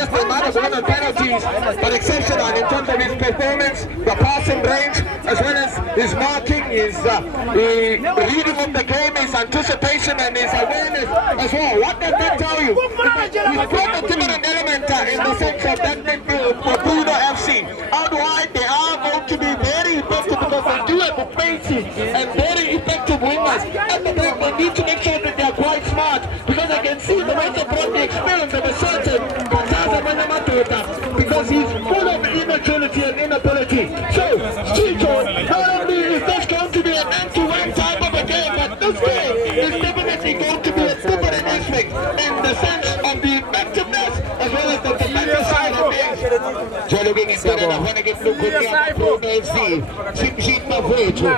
Yes, they might have won the penalties, but exceptional in terms of his performance, the passing range, as well as his marking, his reading of the game, his anticipation, and his awareness as well. What does that tell you? He's brought a different element in the sense of that midfield for Bruno FC. Out wide, they are going to be very effective because they do have a basic and very effective wingers. At the back, they need to make sure that they are quite smart because I can see the way they brought the experience of a certain because he's full of immaturity and inability. So, Chicho, not only is this going to be an end-to-end type of a game, but this game is definitely going to be a different aspect in the sense of the effectiveness as well as the defensive side of things. Jologing is going to want to get look at the FC. Chip Mavrejo.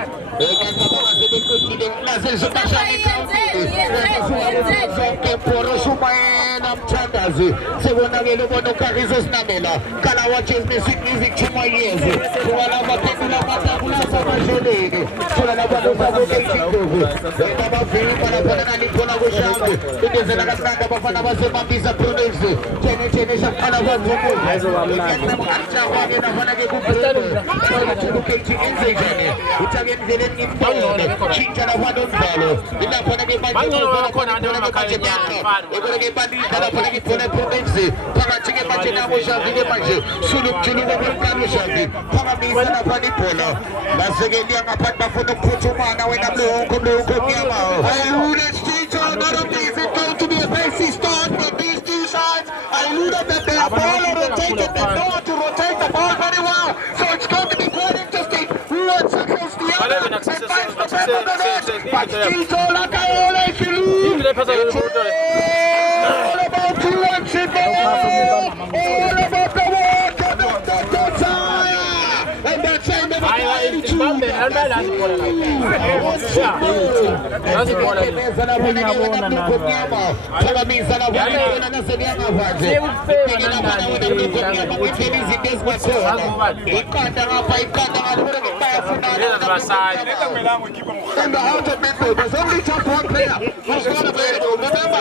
In the out of midfield, there's only just one player who's not available. Remember,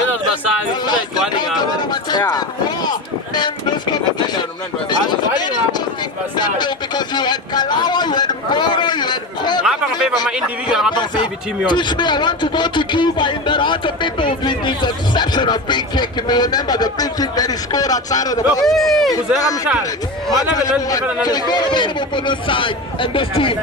in this competition, because you had Kalawa, you had Bruno, you had Teach me, I want to go to Cuba in that out of midfield with this exceptional big kick. If you remember the big kick that he scored outside of the box. So he's not available for this side and this team.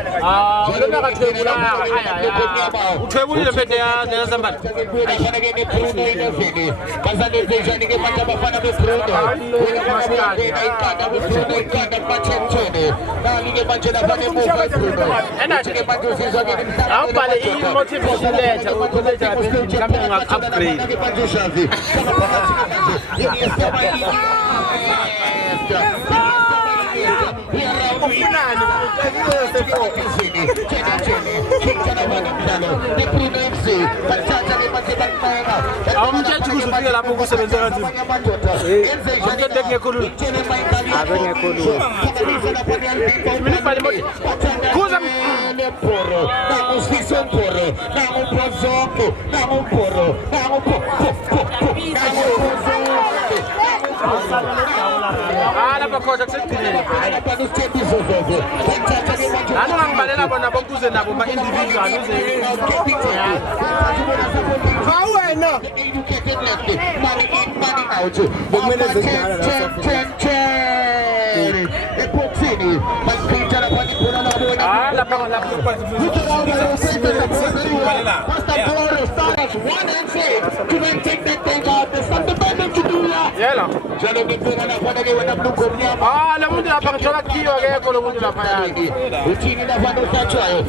one and six to then take that thing out. There's something better to do that. Yela. Jalo kipira na kwa nage wana mnuko mnyama. La mundo la pakitola kiyo ngeke lo mundo la payani. Uchini na vando tachoyo.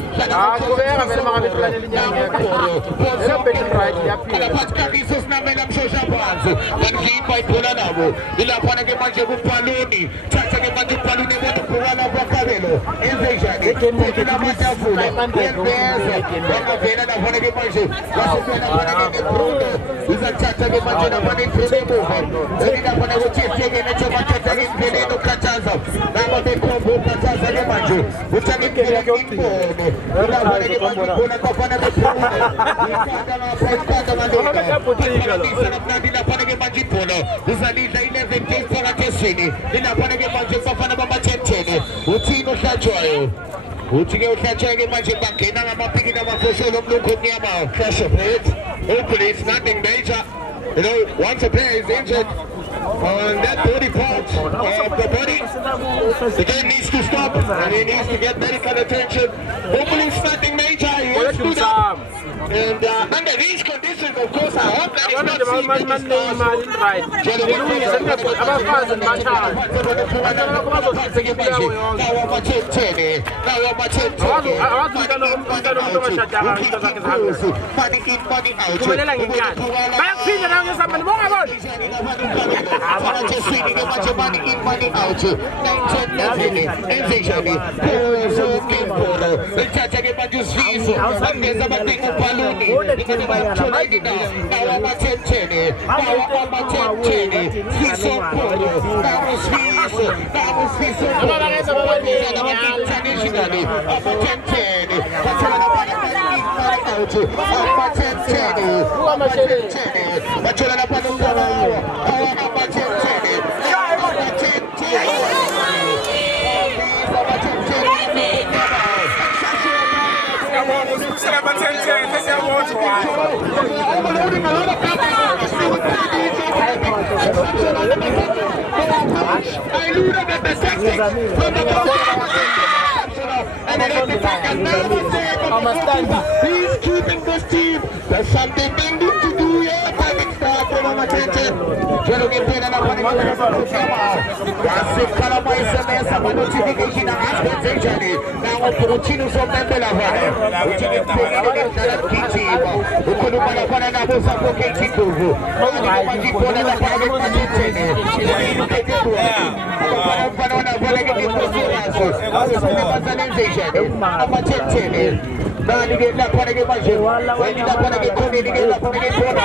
Kubera vile mga bitula nilinyanga. Ela beti right ya pia. Ala patika bisos na mena mshosha panzo. Kanji by pula nabo. Ila kwa nage manje kupaluni. Chacha ke manje paluni mwana kuwana kwa kabelo. Enzejani. Kuna manja fula. Enbezo. Wanga vena na kwa nage manje. Wasupe na kwa nage Bruno. Uza chacha ke manje na kwa nage Bruno. Ina kwa nage chesege na choma chacha ke mveneno kachaza. Nama bekombo kachaza ke manje. Uchani kele kimbono. Ila kwa nage manje kuna kwa kwa nage Bruno. Ikanda na paikanda mandona. Isa na mnadina kwa nage manje polo. Uzaliza 11 days kwa kesini. Ina kwa nage manje kwa fana bamba chetene. Utino shachoyo. Uchige ushachoyo manje bakena na mapigi na mafosho lo mnuko nyama. Pressure plate. Hopefully it's nothing major. You know, once a player is injured on that body part of the body, the game needs to stop and he needs to get medical attention. Hopefully it's nothing major. He has stood up. And under these conditions, of course, I hope that it's not serious. He's keeping this team. There's something they need to do here. Timing start from AMATEN-10. Jalo kipena na kwa nige Kasi kalama isemesa manotification na aspectation. Na wapuruchinu somembe la vane. Uchini mpegine na kichiba. Ukulu mana kwa na bosa poke chikuvu. Mwani majipona na kwa nige majitene. Mwani mkete kuwa. Mfano wana kwa nige mikosi. Usune mazanenzation. AMATEN-10. Nani genda kwa nige maje. Wani na kwa nige kone nige na kwa nige pona.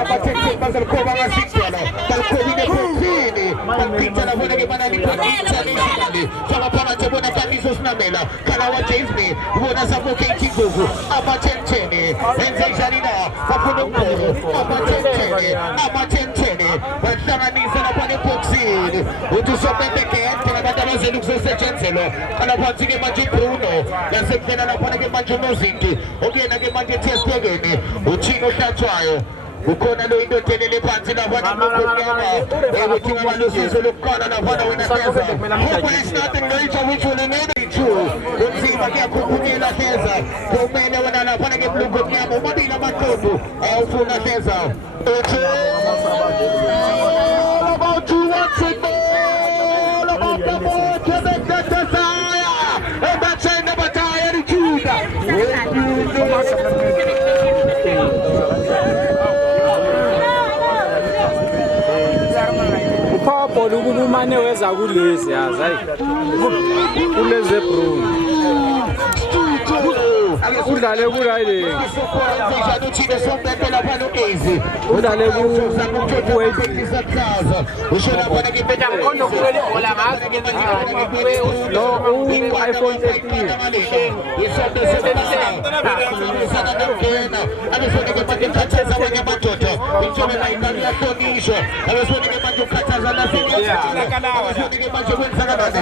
AMATEN-10 mazal koba nga sikwana. Kalkobi ne kukini. Malpita na kwa nige manani kwa internationally. Kama pana tebona kamisos na mela. Kala wa James Wana sapoke chikuvu. AMATEN-10. Enzejani na. Wapuno mkoro. AMATEN-10. Wachana nisa na kwa ne poksini. Utusopende kente na badala zelukso secenselo. Kala patike maji Bruno. Ya sekena na kwa nige maji muziki. Oge na ge maji testogeni. Uchino shachayo. Ukona lo indo tenele panzi na wana mkunyama. Ewe timu walusizo lukana na wana winateza. Hopefully it's nothing major which will enable you. Kumzima kia kukunyela teza. Kumene wana na wana ge mkunyama. Umadila matobu. Aufu na teza. It's all about you once again. All about the board to make the desire. And that's in the battalion to Upapho lukumane weza kulezi yazi hayi kuleze Bruno udlale kurayile udlale iPhone 13 injobe na Italia Tunisia abaswene ke manje ukhathaza la abaswene ke manje kwenza kanani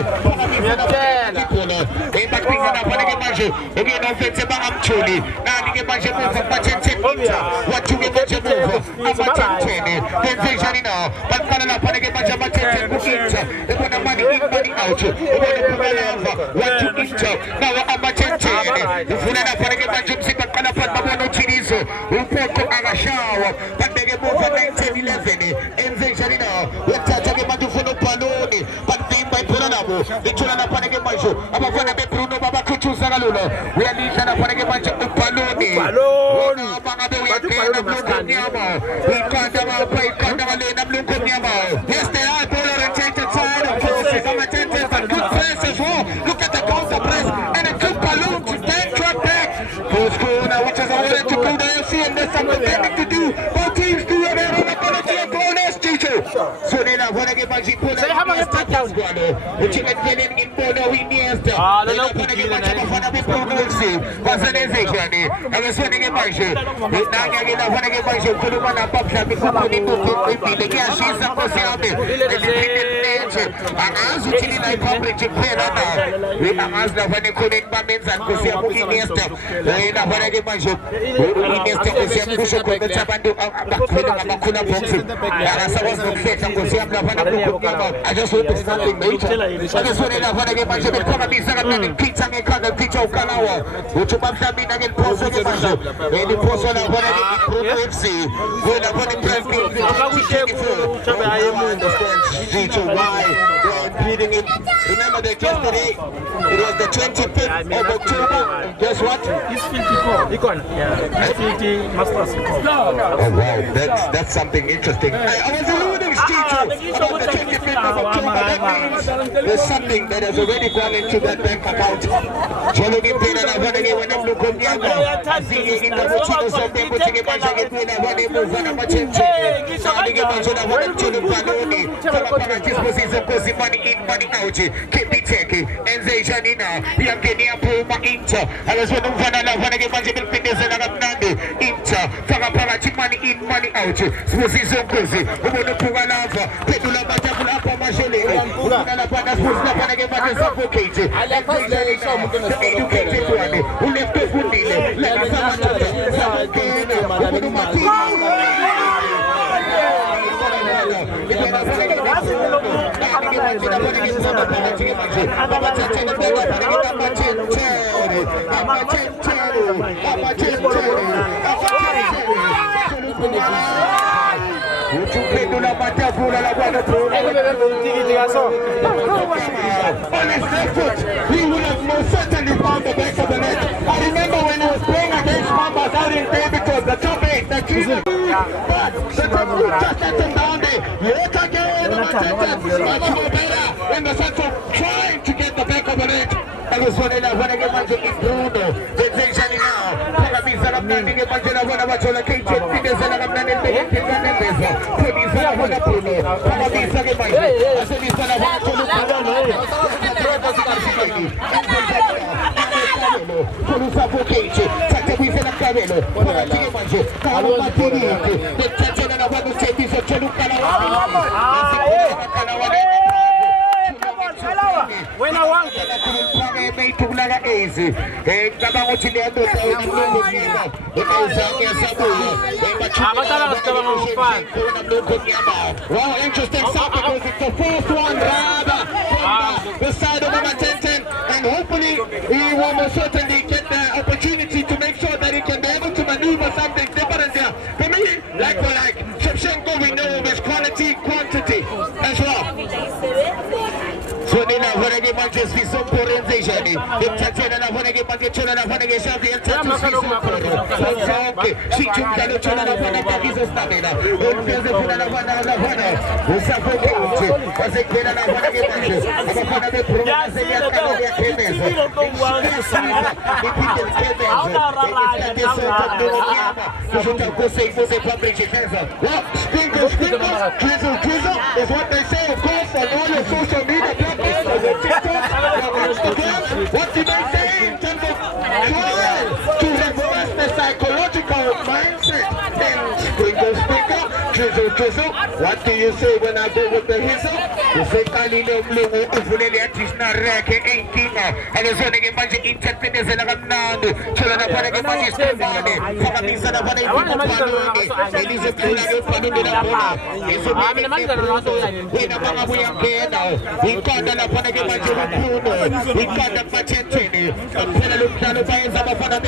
ngiyatshela ebaqinga lapha ke manje ukuyena ufethe bangamtholi nani ke manje muva ba-10 meter wathuke manje muva ama-10 benze njani na baqala lapha ke manje ama-10 ku-inter ebona mani in mani out ubona phumelava wathu inter nawo ama-10 ufuna lapha ke manje umzimba qala phansi babona uthiniso uphoko akashawa babeke muva 19-11 enze njani na wathatha ke manje ufuna ubhaloni bavimba iphula nabo ithula lapha ke manje abafana beBruno babakhuthuza kalula uyalidla lapha ke manje ubhaloni bangabe uyaqina mnyama iqanda bapha iqanda kalena mnyama yes they are ball oriented side of course ama-10 but good press as well look at the counter press and a good balloon to then drop back first corner which is already to go there and there's something they need to do both teams do it and they're going to do a bonus teacher so they now want to get Maggi pull so how much touchdown which is getting in Bruno Iniesta they now want to get Maggi bafana beBruno FC basenezejani abaswene ke manje nanya ke now want to get Maggi ukhuluma napha mhlawumbe kukhona impilo kuyashisa Nkosi yami eliphindelenje angazi ukuthi lina icoverage kuphela na angazi lapha nekhona bamenzani Nkosi yami uIniesta lapha ke manje uIniesta Nkosi yami kusho khona ukuthi abantu abakhulu ngamakhulu boxing akasakwazi ukuhlehla Nkosi yami lapha nakukhona I just hope it's something major abaswene lapha ke manje beqhakambisa kamnandi pizza ngekhanda pizza ukalawa uthi bamhlawumbe ke liphoso ke manje liphoso lapha ke Bruno FC wena khona ipresident why they're competing in. Remember that yesterday it was the 25th of October. Guess what? He's 54. Icon. Yeah. 50 masters. Oh wow, that's something interesting. I was alluding to about the 25th of October. That means there's something that has already gone into that bank account. Jologi pena na vana ke wana mluko mnyama. Zigi ina mchino sombe mchike manja ke pena vana muvana machenche. Sali ke manja na vana mchino paloni. Kama pana disposition kosi money in money out. Keep it taking. Enze janina. Yamgeni apuma inter. Abaswena mvana na vana ke manja bilpindeze na kamnandi inter. Kama pana money in money out. Disposition kosi. Umono puga lava. Pedula majabula apa mashele. Umana pana disposition pana ke manja suffocate. Enze janina. Educated one. Ulefte fundile. Lagi sama tuta. Sama umono mati. On his left foot, he would have most certainly found the back of the net. I remember when he was playing against Mambas out in Bay because the top 8, the team, but the top 2 just let him down there. Yet again, much more better in the sense of trying to get the back of the net. I was running out when I get my ticket, Bruno. They're saying now, Pagamisa, I'm not getting my dinner when I was on a cage. Because I'm not getting the thing on the mesa. Pagamisa, I'm not Bruno. Pagamisa, get my I said, he's going to want to look at when I want easy. Wow, interesting stuff because it's the first one rather from the side of AMATEN-10, and hopefully he will most certainly get the opportunity to make sure that he can be able to maneuver something different there. For me, like for like, Shevchenko we know his quality, quantity as well. So nina vanage manches viso porenzejani. Diptatena na vanage manche chola na vanage shafi entatus viso poro. Okay, si chumkalo chola na vanage viso stamina. Unpeze funa na vana. Usafo kouche. Pase kwena na vanage manche. Abafana be pro na seya kano ya kemezo. Ipite kemezo. Kujuta kose imose public defense. What? Sprinkle. Drizzle is what they say of course on all your social media platforms. What did they say in terms of trying to reverse the psychological mindset? Then sprinkle. drizzle, drizzle. What do you say when I go with the hizzle? You say Kalile Mlungu, Ufulele Atishna Reke, ain't Kinga, and there's only a bunch of interpreters and a Nando, children of a bunch of Stefani, Famisa of a it is a thing that you're putting in a corner. It's a man when a mama we are here now. We can't have a bunch of Bruno, we can't have Machentini, and Penelope Canopy is a fan of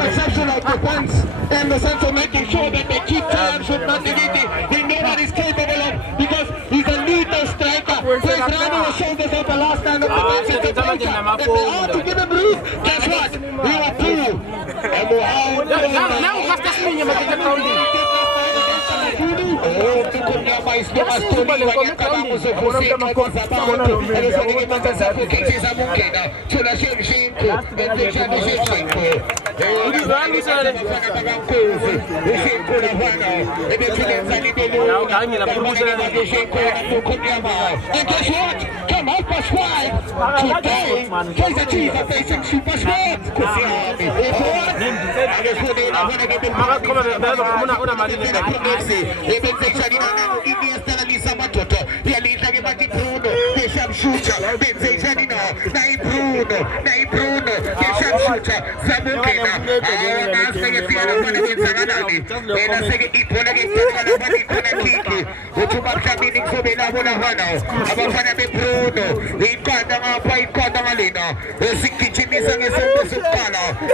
exceptional defense in the sense of making sure that they keep tabs with Mzansi. We know what he's capable of because he's a lethal striker. He's running his shoulders up the last time of the match. If they are to give him room, guess what? We are through. And we're out. And guess what? Come up for swag today. Kaiser Chiefs are facing Super Swords.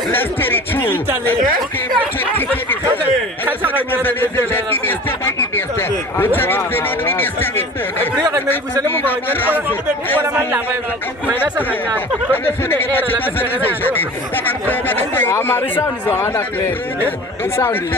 Let's get it true. My sound is on that great. The sound is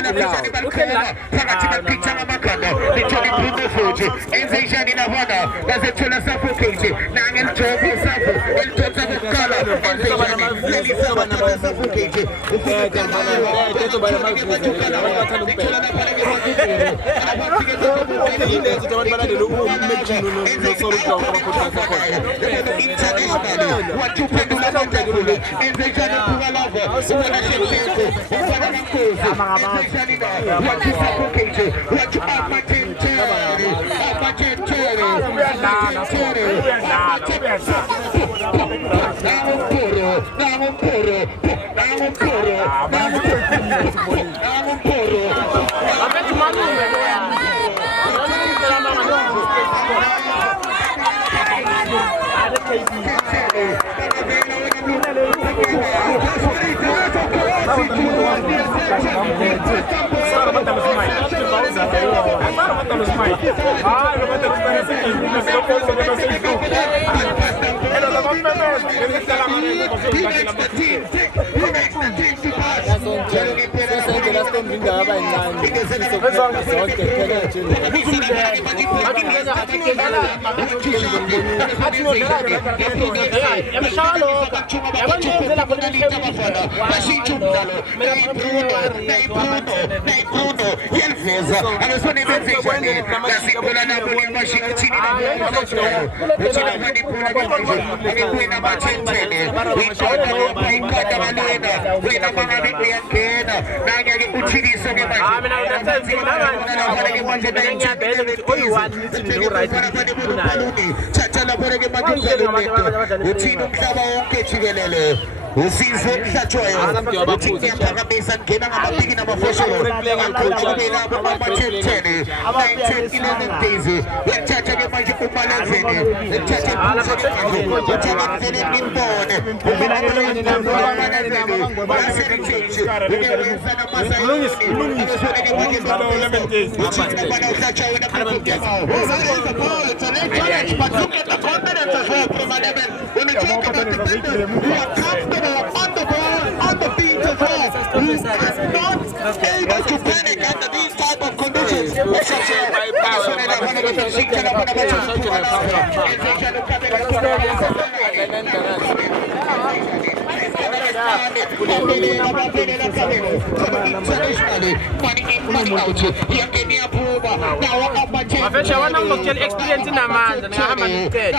Mafesha wana ngokutshela experience namandla ngahamba ngikhethe.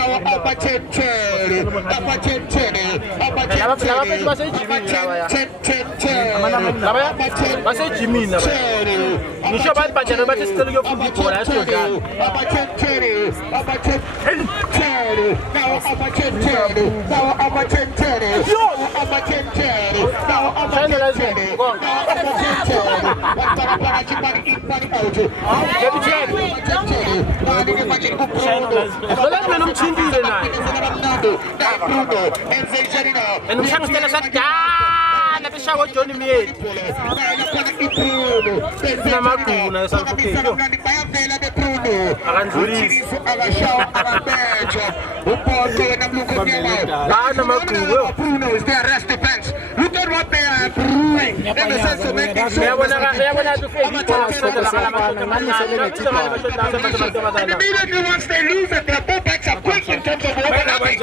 Labafethu basejimini labaya. Basejimini labaya. Ngisho bathi bajana bathi sicela ukuyofunda ibhola yasodlala. Bruno is their rest defense. Look at what they are doing in the sense of making sure. And immediately once they lose it, their fullbacks are quick in terms of overlapping.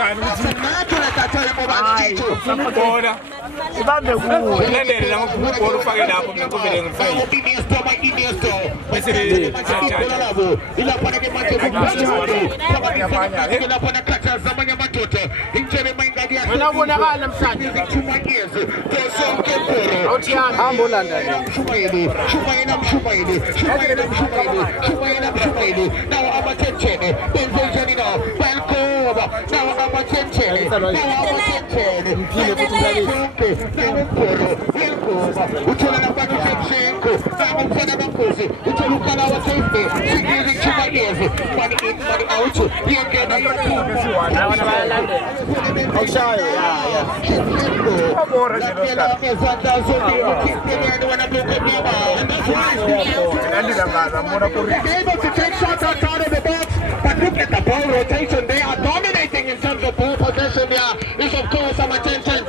But look at the ball rotation. They are dominating in terms of ball possession. There is of course some attention.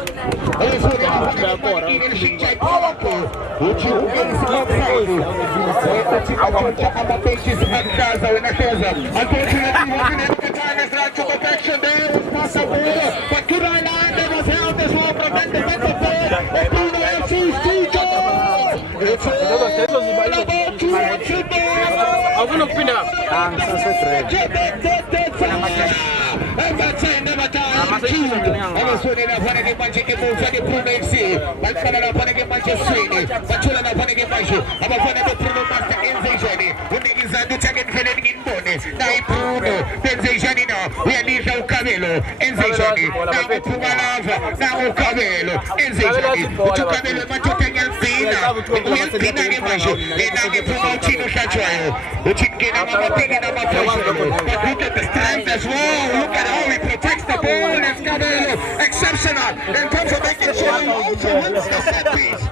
Unfortunately, wasn't able to time his right to perfection. There was possible, but good line there was held as well. Prevent the mental play. Bruno FC's Tito. It's all about look at the strength as well. Look at how he protects the ball. It's exceptional in terms of making sure he also wins the set piece.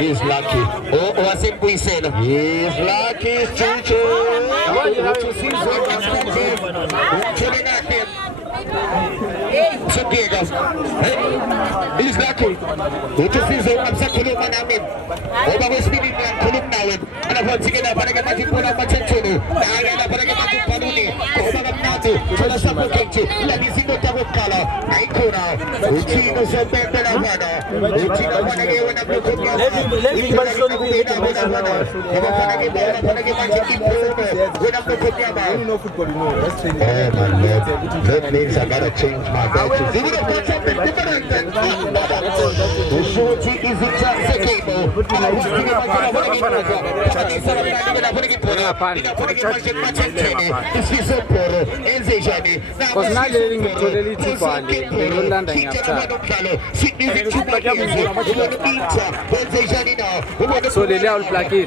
He's lucky. What's it we said? He's lucky, Chicho. He's lucky. Which is his own second man. Over was speaking and couldn't know it. And I want to get up and I get my people up my attention. I get up and I get my people on it. Over the mountain. So the supplicate. Let me see the double color. I could out. Uchino so bad that I want to. Uchino want to get when I'm looking at it. Let me go to the when I want to. If I want to get my people when I'm looking at it. Oh my Lord. That means I gotta change my batteries. You would have got something different than Ushoti is in just a cable. So le lea o le plakile.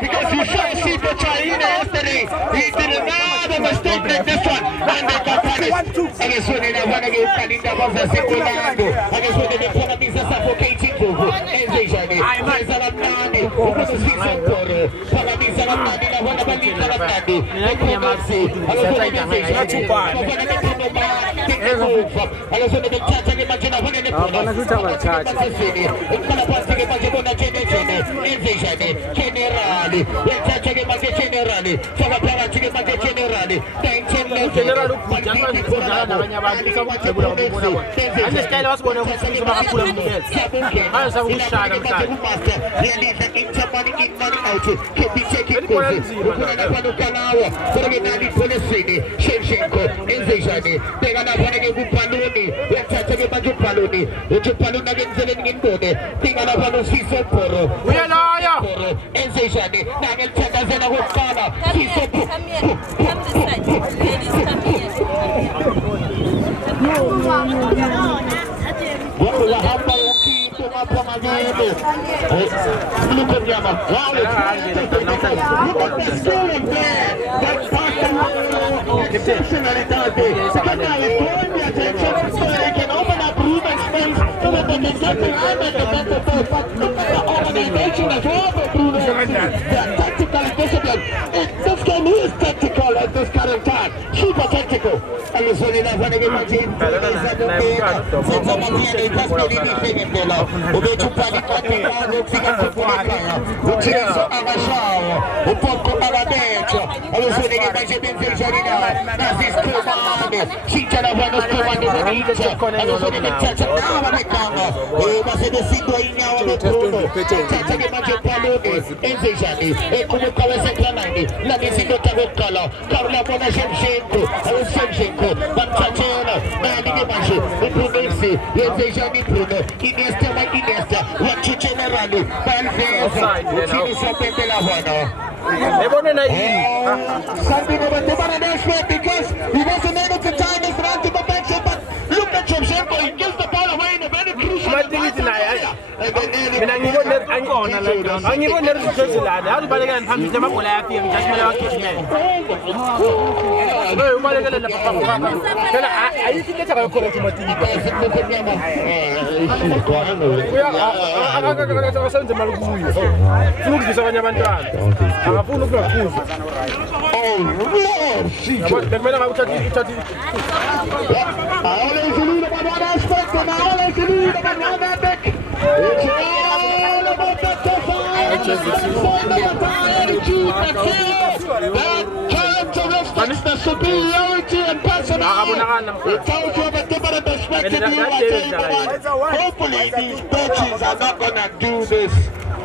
Because you should see the China yesterday. He did another mistake like this one. And they got punished. And it's when they want to get cutting the bus and second land. And it's when they put up these suffocating people. And they say, there's a lot of money. Who was the season for? Paradise of money. I want to believe that of money. I can't see. I was going to be not too bad. I was going to be imagine I wanted to put This game is tactical at this current time. Super tactical. And it's really not going to get much in. Because he wasn't able to tie this round to perfection, but look at Shevchenko, he gets the ball away in a very crucial moment. It's the superiority and personality. It's how to have a different perspective. Hopefully these coaches are not going to do this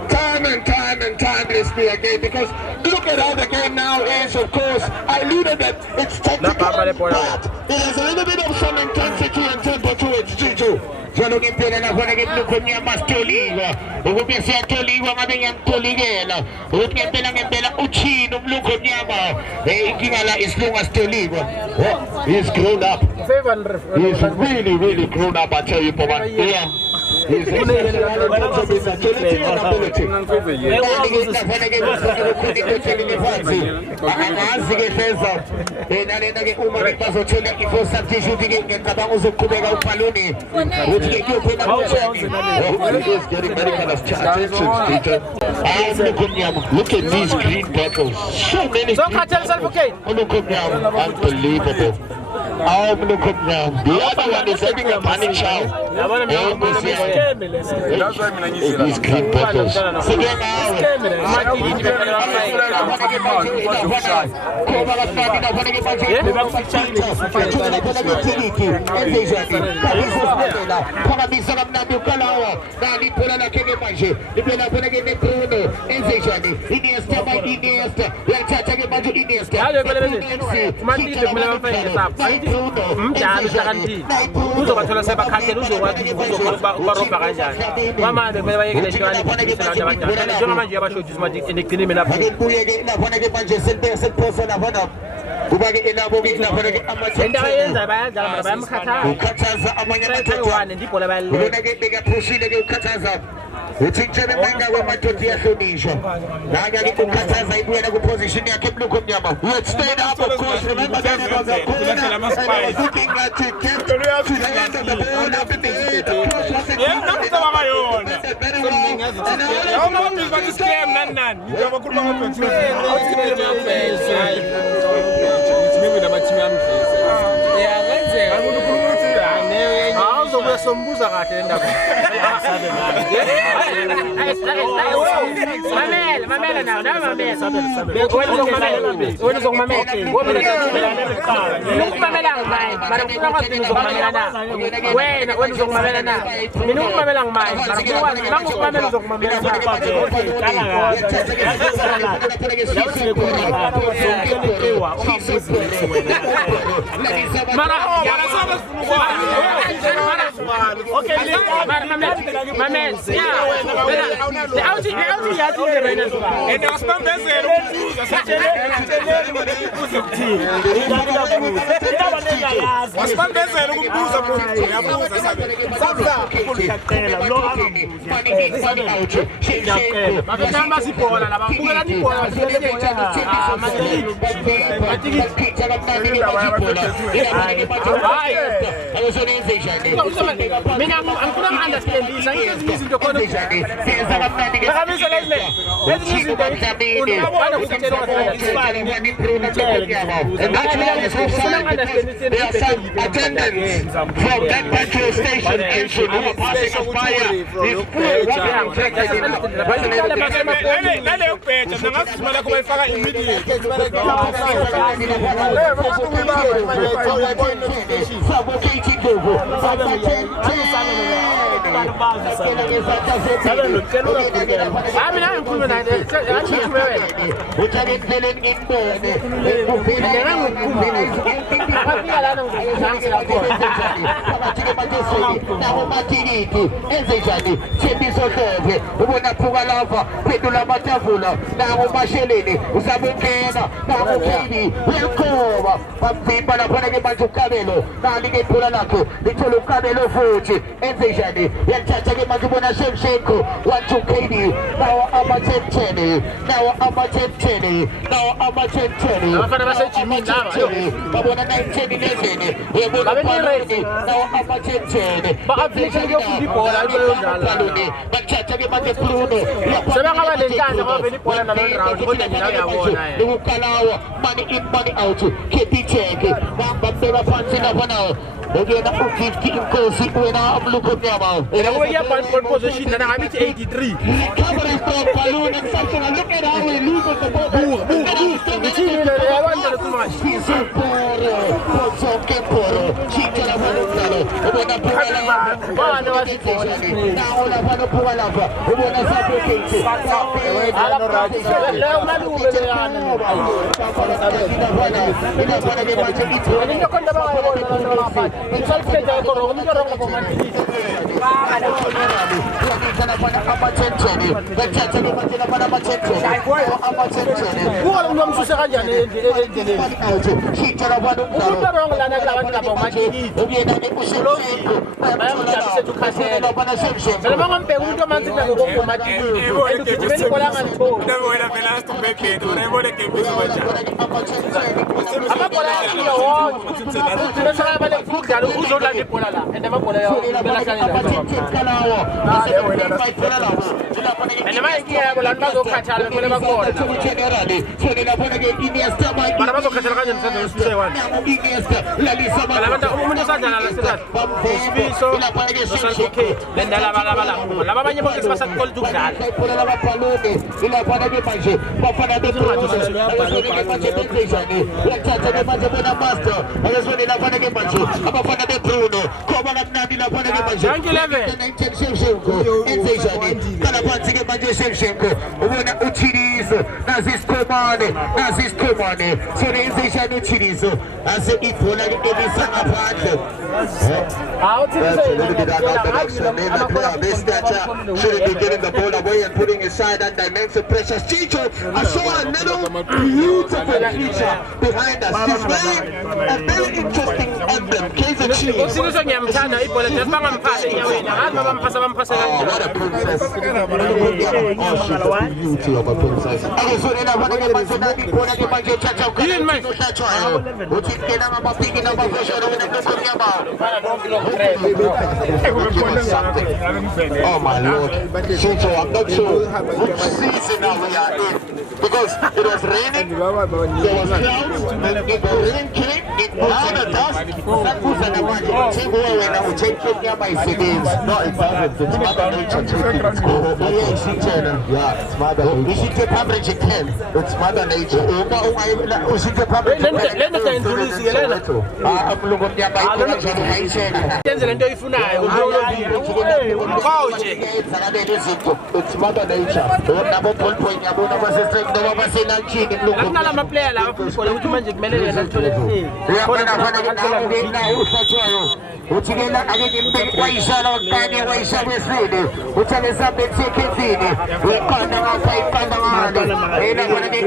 time and timelessly again, because look at how the game now is. Of course, I alluded that it's technical, but there's a little bit of some intensity and tempo to it, Gigi. Solo che impone la guarda che non cogniamo a Stoligo, o come se a Stoligo ma venga Stoligela, o che bella uccino, non cogniamo, e chi la islunga Stoligo. He's grown up. He's really grown up, I tell you, Papa. Yeah. He's look at these green bottles. So many. Unbelievable. The other one is having a panic show. These green bottles. Attendants from that petrol station entry who are passing a fire. Money in, money out. Keep it checking. Again, I'm looking when I'm looking now. We have one position and I'm at 83. Cover balloon and something. Look at how we lose the ball. ngikhathele phela mangampeka umuntu omanzina ngokomatikiwe kumele kolanga ngithole amabhola yashiya wonke bese abale ukudlala uzodlala ibhola la and amabhola yawo belahlale and manje yabo la bazokhathala befuna bakona bana bazokhathala kanje msebenzi wesisewana abantu umuntu osadlala la sizathi usifiso nosalukhe bendala laba abanye bonke sibasaqola ukudlala abafana beBruno khoba kamnandi lapha ke manje kana phansi ke manje Shevchenko ubona uthiriso nazi isikhomane so lenzishana uthiriso ase ibhola libisa ngaphandle should be getting the ball away and putting his side under immense pressure. Chicho, I saw a little beautiful feature behind us. He's wearing a very interesting emblem. What a princess. Beauty of a princess. Oh my Lord. Chicho, I'm not sure which season now we are in. Because it was raining, there was clouds, and if the rain came, it blew the dust. It's Mother Nature taking its course. Yeah, it's Mother Nature. It's Mother Nature. It's Mother Nature. Uchigela akimbe kwaishala okanye kwaishala wesini uthalesa bethe kethini uqanda ngapha iqanda ngalo ena bona ke